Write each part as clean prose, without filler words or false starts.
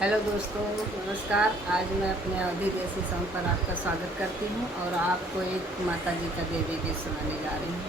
Hello दोस्तों, नमस्कार। आज मैं अपने अवधि देसी सॉन्ग पर आपका स्वागत करती हूँ और आपको एक माता जी का देवी गीत सुनाने जा रही हूँ।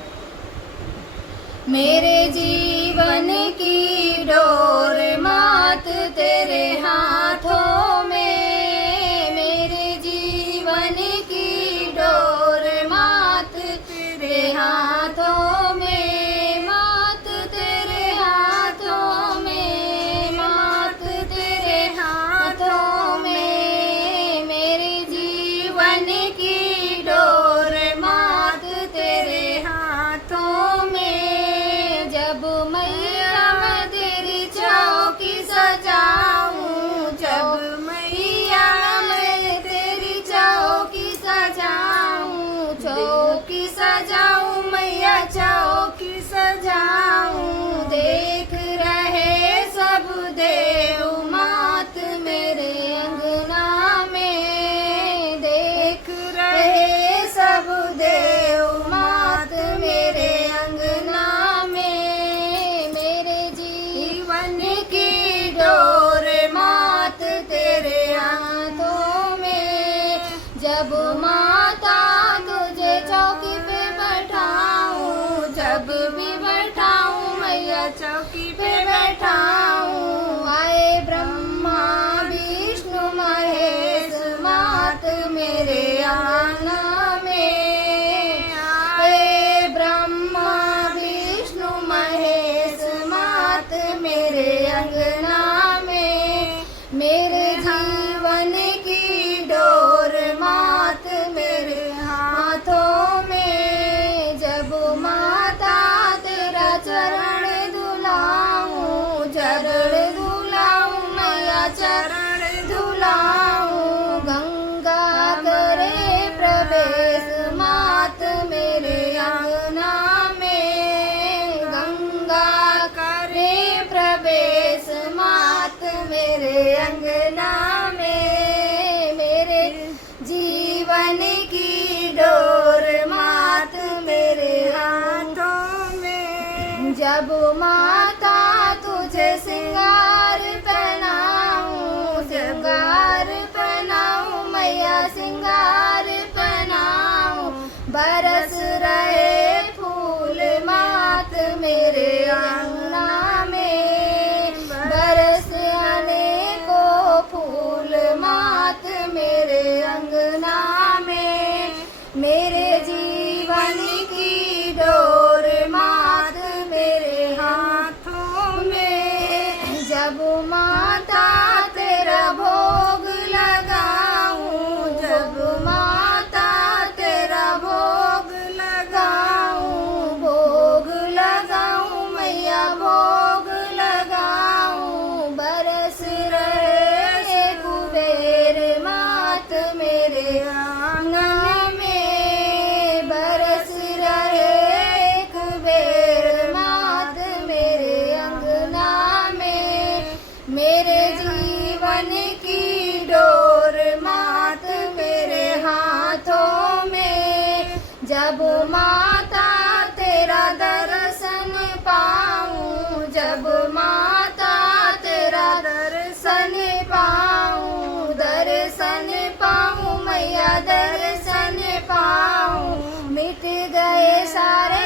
मेरे जीवन की डोर मात तेरे हाथों में, मेरे जीवन की डोर मात तेरे हाथों में, मात तेरे हाथों में, मात तेरे हाथों में, मेरे जीवन की डोर मात तेरे हाथों में। जब मैया मैं तेरी चौकी सजाऊं, जब मैया मैं तेरी चौकी सजाऊं, चौकी सजाऊं मैया चौकी सजाऊं, देख रहे सब देव मात मेरे अंगना में, देख रहे सब देव मात मेरे अंगना में, मेरे जीवन की डोर मात तेरे हाथों में। जब माता तुझे चौकी पे बैठाऊं, जब भी बैठाऊं मैया चौकी पे बैठाऊं, आए ब्रह्मा विष्णु महेश मात मेरे आंगना में, आए ब्रह्मा विष्णु महेश मात मेरे अंगना में, मेरे जीवन की डोर मात मेरे हाथों में। जब माता तेरा चरण धुलाऊं, चरण धुलाऊं मैया चरण धुलाऊं, गंगा करे प्रवेश मात मेरे अंगना में, गंगा करे प्रवेश मात मेरे अंगना में, मेरे जीवन की डोर मात मेरे हाथों में। जब माता तुझे सिंगार पहनाऊं, सिंगार पहनाऊं मैया सिंगार पहनाऊं, बरस रहे फूल मात मेरे अंगना में, बरस अनेकों फूल मात मेरे अंगना में, मेरे जीवन की डोर मात मेरे हाथों में। जब माता तेरा भोग लगाऊं, जब माता तेरा भोग लगाऊं, भोग लगाऊं मैया भोग लगाऊं, बरस रहे कुबेर मात मेरे आंगन में, बरस रहे कुबेर मात मेरे अंगना में, मेरे जीवन की डोर मात मेरे हाथों में। जब माता तेरा दर्शन पाऊं, जब माता तेरा दर्शन पाऊं, दर्शन पाऊं मैया दर्शन पाऊं, मिट गए सारे